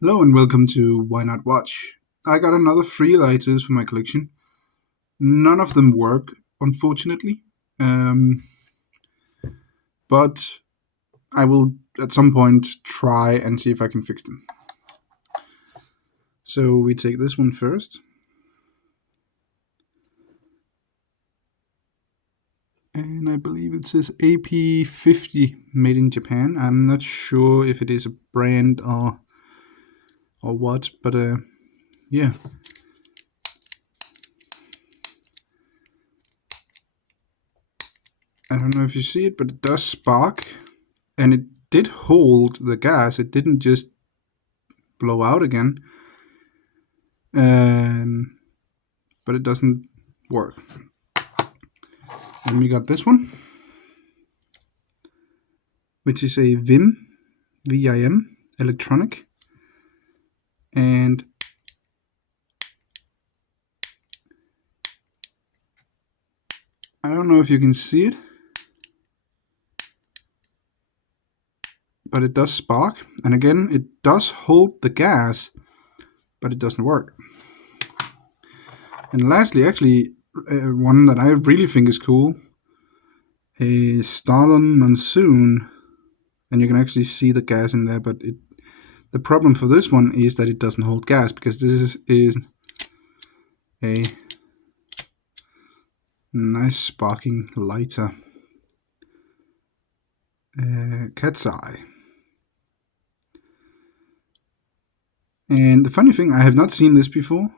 Hello and welcome to Why Not Watch. I got another three lighters for my collection. None of them work, unfortunately, um, but I will at some point try and see if I can fix them. So we take this one first. And I believe it says AP50 made in Japan. I'm not sure if it is a brand or what, but yeah. I don't know if you see it, but it does spark, and it did hold the gas. It didn't just blow out again, but it doesn't work. And we got this one, which is a VIM electronic, and I don't know if you can see it, but it does spark, and again it does hold the gas, but it doesn't work. And lastly, actually, one that I really think is cool, a Starlon Monsoon, and you can actually see the gas in there, but the problem for this one is that it doesn't hold gas, because this is a nice sparking lighter. Cat's eye. And the funny thing, I have not seen this before.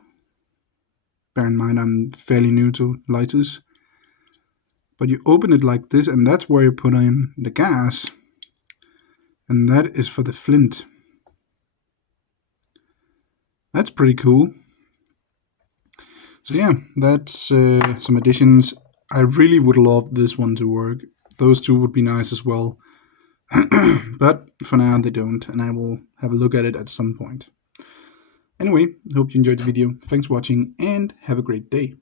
Bear in mind, I'm fairly new to lighters. But you open it like this, and that's where you put in the gas. And that is for the flint. That's pretty cool. So yeah, that's some additions. I really would love this one to work. Those two would be nice as well. But for now they don't, and I will have a look at it at some point. Anyway, hope you enjoyed the video. Thanks for watching and have a great day.